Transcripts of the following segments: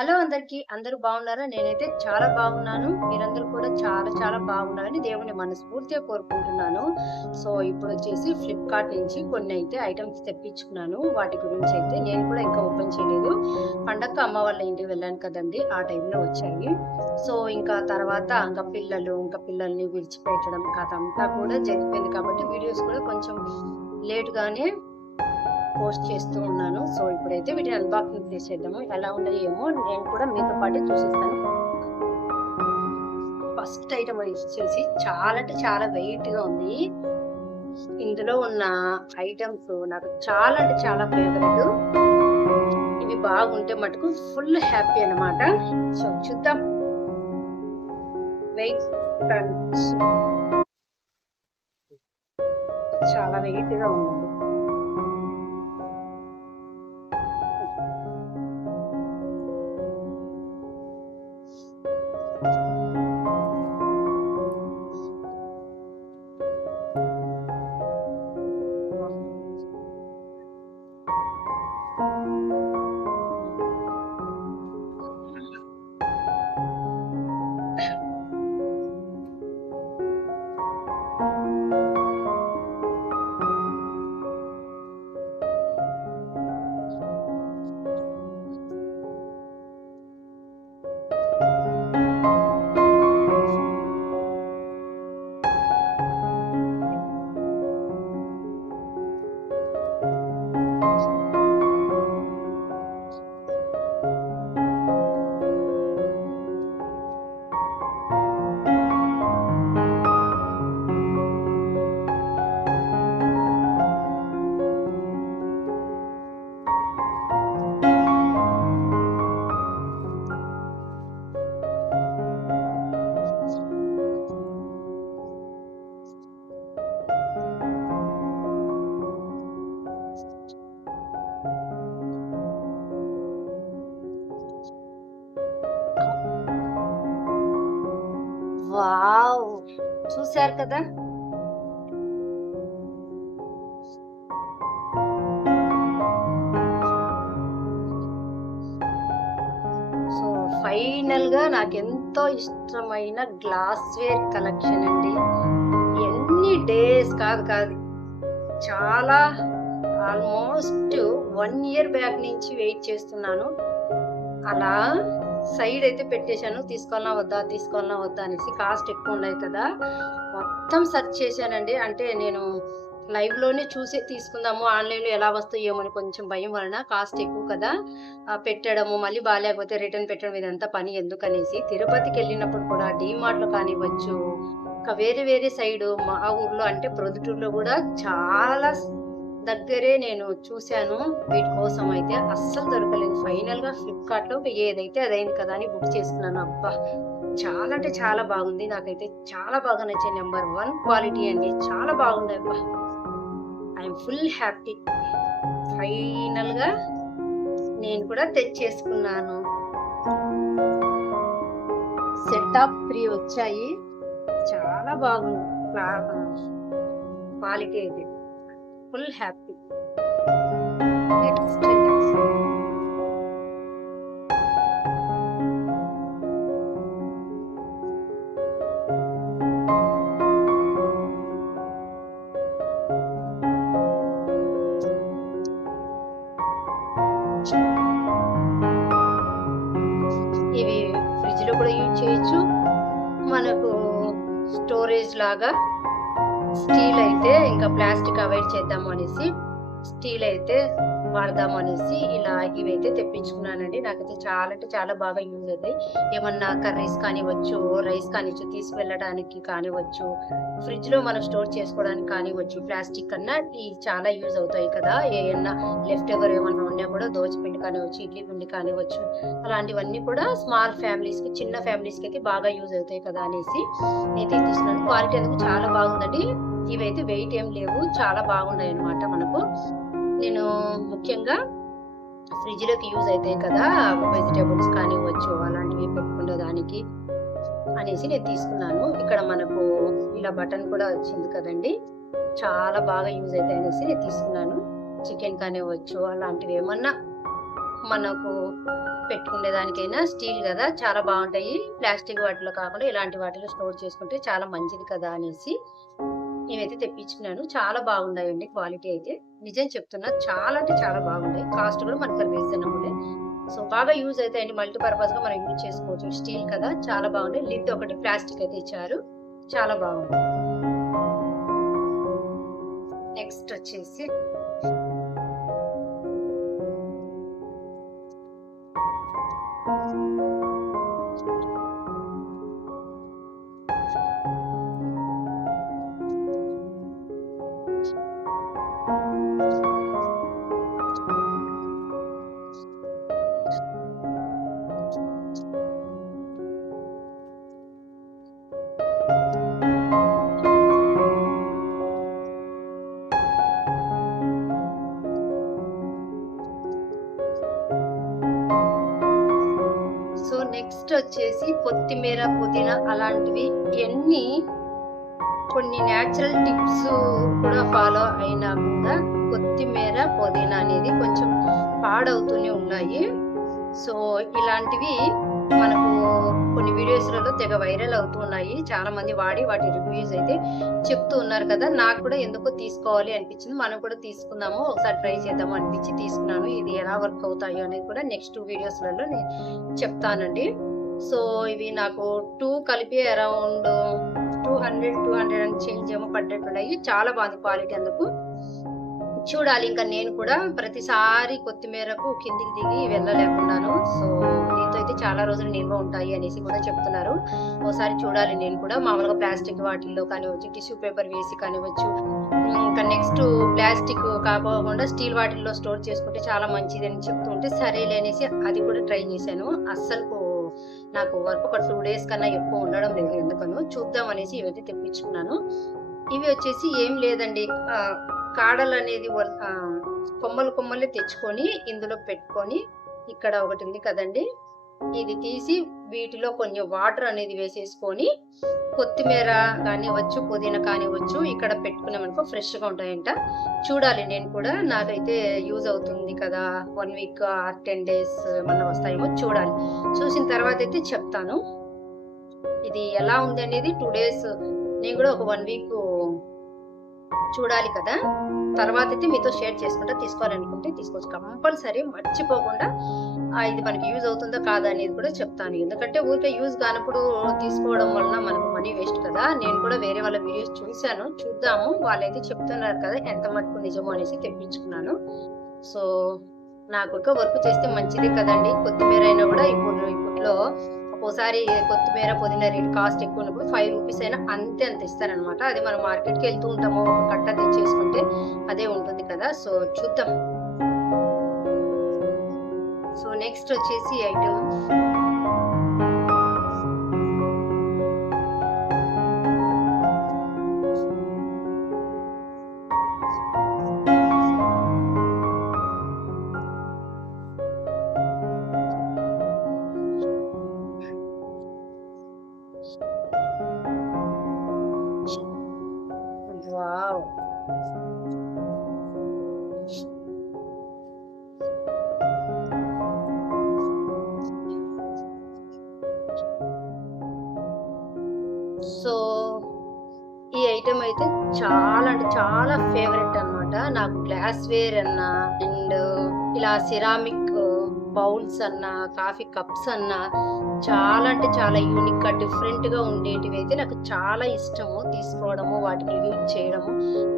Hello అందరికీ. అందరూ బాగున్నారా? నేనైతే చాలా బాగున్నాను. మీరందరూ కూడా చాలా చాలా బాగుండాలని దేవుడిని మనస్ఫూర్తిగా కోరుకుంటున్నాను. సో, ఇప్పుడొచ్చేసి ఫ్లిప్‌కార్ట్ నుంచి కొన్నైతే ఐటెమ్స్ తెప్పించుకున్నాను. వాటి గురించైతే నేను కూడా ఇంకా ఓపెన్ చేయలేదు. పండగకి అమ్మ వాళ్ళ ఇంటికి వెళ్ళాను కదండీ! ఆ టైంలో వచ్చాయి. సో, ఇంకా తర్వాత పిల్లల్ని విడిచిపెట్టడం అదంతా కూడా జరిగిపోయింది కాబట్టి వీడియోస్ కూడా కొంచెం లేట్‌గానే పోస్ట్ చేస్తూ ఉన్నాను. సో, ఇప్పుడైతే వీటిని అన్బాక్సింగ్ చేసేద్దాము. ఎలా ఉన్నాయేమో నేను కూడా మీతో పాటే చూసేస్తాను. ఫస్ట్ ఐటెమ్ వచ్చేసి చాలా అంటే చాలా వెయిట్‌గా ఉంది. ఇందులో ఉన్న ఐటెమ్స్ నాకు చాలా అంటే చాలా ఫేవరెట్. ఇవి బాగుంటే మటుకు ఫుల్ హ్యాపీ అన్నమాట. సో, చూద్దాం. వెయిట్ ఫ్రెండ్స్ చాలా వెయిట్‌గా ఉందండి. వావ్! చూసారు కదా! సో, ఫైనల్‌గా నాకెంతో ఇష్టమైన గ్లాస్‌వేర్ కలెక్షన్ అండి. ఎన్ని డేస్ కాదు. చాలా ఆల్‌మోస్ట్ 1 ఇయర్ బ్యాక్ నుంచి వెయిట్ చేస్తున్నాను. అలా సైడ్ అయితే పెట్టేశాను. తీసుకోవాలనా వద్దా అనేసి. కాస్ట్ ఎక్కువున్నాయి కదా! మొత్తం సెర్చ్ చేశానండి. అంటే నేను లైవ్‌లోనే చూసి తీసుకుందాము. ఆన్‌లైన్‌లో ఎలా వస్తాయేమో అని కొంచెం భయం వలన కాస్ట్ ఎక్కువ కదా! పెట్టడము, మళ్ళీ బాలేకపోతే రిటర్న్ పెట్టడం ఇదంతా పని ఎందుకనేసి తిరుపతికెళ్ళినప్పుడు కూడా డీమార్ట్‌లో కానివ్వచ్చు, ఇంకా వేరే వేరే సైడు మా ఊర్లో అంటే ప్రొద్దుటూరులో గూడా చాలా దగ్గరే నేను చూసాను. వీటి కోసం అయితే అస్సలు దొరకలేదు. ఫైనల్‌గా ఫ్లిప్‌కార్ట్‌లో ఏదైతే అదయింది కదా! అని బుక్ చేసుకున్నాను. అబ్బా! చాలా అంటే చాలా బాగుంది. నాకైతే చాలా బాగా నచ్చాయి. నంబర్ 1 క్వాలిటీ అండి. చాలా బాగున్నాయి. అబ్బా! I am full happy. ఫైనల్‌గా నేను కూడా తెచ్చేసుకున్నాను. సెట్ ఆఫ్ 3 వచ్చాయి. చాలా బాగుంది. క్వాలిటీ అయితే. Full happy. నెక్స్ట్ ఇవి ఫ్రిడ్జ్‌లో కూడా యూజ్ చేయొచ్చు. మనకు స్టోరేజ్ లాగా స్టీల్ అయితే ఇంకా ప్లాస్టిక్ అవాయిడ్ చేద్దాము అనేసి స్టీల్ అయితే వాడదాము అనేసి ఇలా ఇవైతే తెప్పించుకున్నానండి. నాకైతే చాలా అంటే చాలా బాగా యూజ్ అవుతాయి. ఏమన్నా కర్రీస్ కానివ్వచ్చు, రైస్ కానివ్వచ్చు, తీసుకువెళ్ళడానికి కానివ్వచ్చు, ఫ్రిడ్జ్‌లో మనం స్టోర్ చేసుకోవడానికి కానివ్వచ్చు. ప్లాస్టిక్ కన్నా ఇవి చాలా యూజ్ అవుతాయి కదా! ఏయన్నా లెఫ్ట్ ఓవర్ ఏమన్నా ఉన్నా కూడా దోసపిండి కానివ్వచ్చు, ఇడ్లీ పిండి కానివ్వచ్చు, అలాంటివన్నీ కూడా స్మాల్ ఫ్యామిలీస్‌కి, చిన్న ఫ్యామిలీస్‌కి అయితే బాగా యూజ్ అవుతాయి కదా! అనేసి నేనైతే తీసుకున్నాను. క్వాలిటీ అనేది చాలా బాగుందండి. ఇవైతే వెయిట్ ఏం లేవు. చాలా బాగున్నాయన్నమాట మనకు. నేను ముఖ్యంగా ఫ్రిడ్జ్‌లోకి యూజ్ అయితాయి కదా! వెజిటబుల్స్ కానివ్వచ్చు, అలాంటివి పెట్టుకునేదానికి అనేసి నేను తీసుకున్నాను. ఇక్కడ మనకు ఇలా బటన్ కూడా వచ్చింది కదండీ! చాలా బాగా యూజ్ అయితాయనేసి నేను తీసుకున్నాను. చికెన్ కానివ్వచ్చు, అలాంటివి ఏమన్నా మనకు పెట్టుకునే దానికైనా స్టీల్ కదా చాలా బాగుంటాయి. ప్లాస్టిక్ వాటిలో కాకుండా ఇలాంటి వాటిలో స్టోర్ చేసుకుంటే చాలా మంచిది కదా అనేసి నేనైతే తెప్పించుకున్నాను. చాలా బాగున్నాయండి క్వాలిటీ అయితే. నిజం చెప్తున్నా, చాలా అంటే చాలా బాగున్నాయి. కాస్ట్ కూడా మనకు రీజనబులే. సో బాగా యూజ్ అవుతాయండి. మల్టీపర్పస్ గా మనం యూజ్ చేసుకోవచ్చు. స్టీల్ కదా చాలా బాగుంది. లిడ్ ఒకటి ప్లాస్టిక్ అయితే ఇచ్చారు. చాలా బాగుంది. నెక్స్ట్ వచ్చేసి నెక్స్ట్ వచ్చేసి కొత్తిమీర, పుదీనా అలాంటివి ఇవన్నీ కొన్ని న్యాచురల్ టిప్స్ కూడా ఫాలో అయినా కూడా కొత్తిమీర, పుదీనా అనేది కొంచెం పాడవుతూనే ఉన్నాయి. సో ఇలాంటివి మనకు కొన్ని వీడియోస్లలో తెగ వైరల్ అవుతూ ఉన్నాయి. చాలా మంది వాడి వాటి రివ్యూస్ అయితే చెప్తూ ఉన్నారు కదా. నాకు కూడా ఎందుకో తీసుకోవాలి అనిపించింది. మనం కూడా తీసుకుందాము, ఒకసారి ట్రై చేద్దాము అనిపించి తీసుకున్నాను. ఇది ఎలా వర్క్ అవుతాయో అనేది కూడా నెక్స్ట్ వీడియోస్లలో నేను చెప్తానండి. సో ఇవి నాకు 2 కలిపి అరౌండ్ 200 అండ్ చేంజ్ ఏమో పడ్డట్టున్నాయి. చాలా బాగుంది క్వాలిటీ. అందుకు చూడాలి ఇంకా నేను కూడా ప్రతిసారి కొత్తిమీరకు కిందికి దిగి వెళ్ళలేకున్నాను. సో దీంతో అయితే చాలా రోజులు నిల్వ ఉంటాయి అనేసి కూడా చెప్తున్నారు. ఒకసారి చూడాలి నేను కూడా. మామూలుగా ప్లాస్టిక్ వాటిల్లో కానివచ్చు, టిష్యూ పేపర్ వేసి కానివచ్చు, ఇంకా నెక్స్ట్ ప్లాస్టిక్ కాకుండా స్టీల్ వాటిల్లో స్టోర్ చేసుకుంటే చాలా మంచిది అని చెప్తుంటే సరేలే అనేసి అది కూడా ట్రై చేశాను. అస్సలు నాకు వర్క్ ఒక 2 days కన్నా ఎక్కువ ఉండడం లేదు. ఎందుకనో చూద్దాం అనేసి ఇవైతే తెప్పించుకున్నాను. ఇవి వచ్చేసి ఏం లేదండి, కాడలు అనేది కొమ్మలు తెచ్చుకొని ఇందులో పెట్టుకొని, ఇక్కడ ఒకటి ఉంది కదండి, ఇది తీసి వీటిలో కొంచెం వాటర్ అనేది వేసేసుకొని కొత్తిమీర కానివచ్చు, పుదీనా కానివచ్చు ఇక్కడ పెట్టుకున్నామనుకో ఫ్రెష్ గా ఉంటాయంట. చూడాలి నేను కూడా. నాకైతే యూజ్ అవుతుంది కదా, 1 week ఆర్ 10 days ఏమన్నా వస్తాయేమో చూడాలి. చూసిన తర్వాత అయితే చెప్తాను ఇది ఎలా ఉంది అనేది. 2 days నేను కూడా ఒక 1 week చూడాలి కదా. తర్వాత అయితే మీతో షేర్ చేసుకుంటా. తీసుకోవాలనుకుంటే తీసుకోవచ్చు. కంపల్సరీ మర్చిపోకుండా ఇది మనకి యూజ్ అవుతుందా కాదా అనేది కూడా చెప్తాను. ఎందుకంటే ఊరికే యూజ్ కానప్పుడు తీసుకోవడం వలన మనకు మనీ వేస్ట్ కదా. నేను కూడా వేరే వాళ్ళ వీడియోస్ చూశాను, చూద్దాము. వాళ్ళైతే చెప్తున్నారు కదా ఎంత మటుకు నిజమో అనేసి తెప్పించుకున్నాను. సో నాకు ఇంకా వర్క్ చేస్తే మంచిదే కదండి. కొత్తిమీర అయినా కూడా ఇప్పట్లో ఒక్కోసారి కొత్తిమీర, పుదీనా రేట్ కాస్ట్ ఎక్కువ ఉన్నప్పుడు 5 rupees అయినా అంతే అంత ఇస్తారనమాట. అది మనం మార్కెట్కి వెళ్తూ ఉంటాము, ఒక కట్ట తెచ్చేసుకుంటే అదే ఉంటుంది కదా. సో చూద్దాం. సో నెక్స్ట్ వచ్చేసి ఐటమ్ వావ్. సో ఈ ఐటమ్ అయితే చాలా అంటే చాలా ఫేవరెట్ అన్నమాట నాకు. గ్లాస్ వేర్ అన్నా అండ్ ఇలా సిరామిక్ బౌల్స్ అన్నా, కాఫీ కప్స్ అన్నా చాలా అంటే చాలా యూనిక్ గా డిఫరెంట్ గా ఉండేటివి అయితే నాకు చాలా ఇష్టము. తీసుకోవడము, వాటిని యూజ్ చేయడము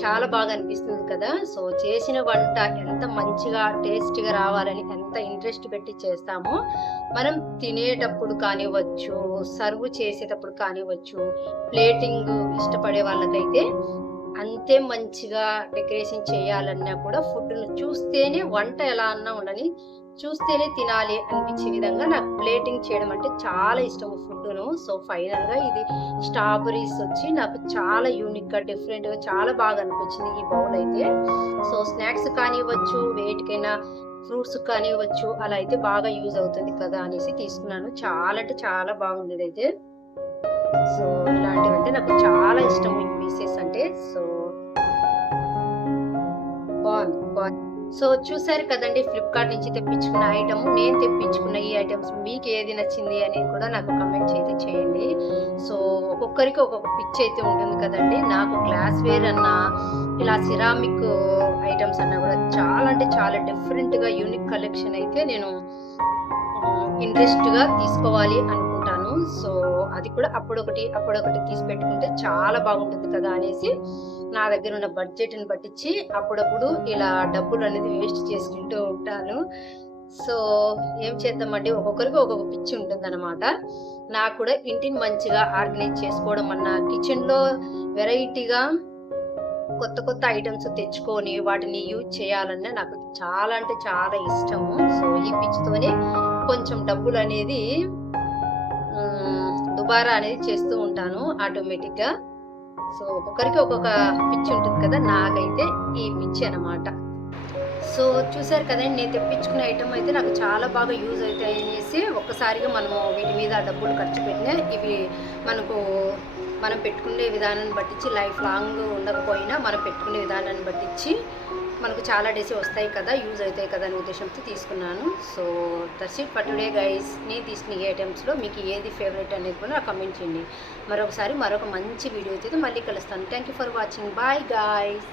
చాలా బాగా అనిపిస్తుంది కదా. సో చేసిన వంట ఎంత మంచిగా టేస్టీగా రావాలని ఎంత ఇంట్రెస్ట్ పెట్టి చేస్తామో, మనం తినేటప్పుడు కానివ్వచ్చు, సర్వ్ చేసేటప్పుడు కానివ్వచ్చు, ప్లేటింగ్ ఇష్టపడే వాళ్ళకైతే అంతే మంచిగా డెకరేషన్ చేయాలన్నా కూడా ఫుడ్ను చూస్తేనే, వంట ఎలా అన్నా ఉండని చూస్తేనే తినాలి అనిపించే విధంగా నాకు ప్లేటింగ్ చేయడం అంటే చాలా ఇష్టం ఫుడ్ను. సో ఫైనల్ గా ఇది స్ట్రాబెరీస్ వచ్చి నాకు చాలా యూనిక్ గా డిఫరెంట్ గా చాలా బాగా అనిపించింది ఈ బౌల్ అయితే. సో స్నాక్స్ కానివ్వచ్చు, వేటికైనా ఫ్రూట్స్ కానివ్వచ్చు, అలా అయితే బాగా యూజ్ అవుతుంది కదా అనేసి తీసుకున్నాను. చాలా అంటే చాలా బాగుంది అయితే. సో ఇలాంటివంటే నాకు చాలా ఇష్టం ఈ పీసెస్ అంటే. సో బాగుంది. సో చూసారు కదండి, ఫ్లిప్కార్ట్ నుంచి తెప్పించుకున్న ఐటమ్, నేను తెప్పించుకున్న ఈ ఐటమ్స్ మీకు ఏది నచ్చింది అనేది కూడా నాకు కమెంట్స్ అయితే చేయండి. సో ఒక్కొక్కరికి ఒక్కొక్క పిచ్ అయితే ఉంటుంది కదండి. నాకు గ్లాస్ వేర్ అన్న, ఇలా సిరామిక్ ఐటమ్స్ అన్నా కూడా చాలా అంటే చాలా డిఫరెంట్గా యూనిక్ కలెక్షన్ అయితే నేను ఇంట్రెస్ట్గా తీసుకోవాలి అనుకుంటాను. సో అది కూడా అప్పుడొకటి తీసి పెట్టుకుంటే చాలా బాగుంటుంది కదా అనేసి నా దగ్గర ఉన్న బడ్జెట్ని పట్టించి అప్పుడప్పుడు ఇలా డబ్బులు అనేది వేస్ట్ చేసుకుంటూ ఉంటాను. సో ఏం చేద్దామండి, ఒక్కొక్కరికి ఒక్కొక్క పిచ్చి ఉంటుంది అనమాట. నాకు కూడా ఇంటిని మంచిగా ఆర్గనైజ్ చేసుకోవడం అన్న, కిచెన్లో వెరైటీగా కొత్త ఐటమ్స్ తెచ్చుకొని వాటిని యూజ్ చేయాలన్నా నాకు చాలా అంటే చాలా ఇష్టము. సో ఈ పిచ్చితోనే కొంచెం డబ్బులు అనేది దుబారా అనేది చేస్తూ ఉంటాను ఆటోమేటిక్గా. సో ఒక్కొక్కరికి ఒక్కొక్క పిచ్చి ఉంటుంది కదా, నాకైతే ఈ పిచ్చి అనమాట. సో చూసారు కదండి, నేను తెప్పించుకున్న ఐటమ్ అయితే నాకు చాలా బాగా యూజ్ అవుతాయి అనేసి ఒక్కసారిగా మనము వీటి మీద డబ్బులు ఖర్చు పెట్టినా ఇవి మనం పెట్టుకునే విధానాన్ని బట్టించి, లైఫ్ లాంగ్ ఉండకపోయినా మనం పెట్టుకునే విధానాన్ని బట్టించి మనకు చాలా డేస్ వస్తాయి కదా, యూజ్ అవుతాయి కదా అనే ఉద్దేశంతో తీసుకున్నాను. So that's it for today guys. నేను తీసుకున్న ఈ ఐటమ్స్లో మీకు ఏది ఫేవరెట్ అనేది కూడా నాకు కమెంట్ చేయండి. మరొక మంచి వీడియో అయితే మళ్ళీ కలుస్తాను. Thank you for watching. Bye guys.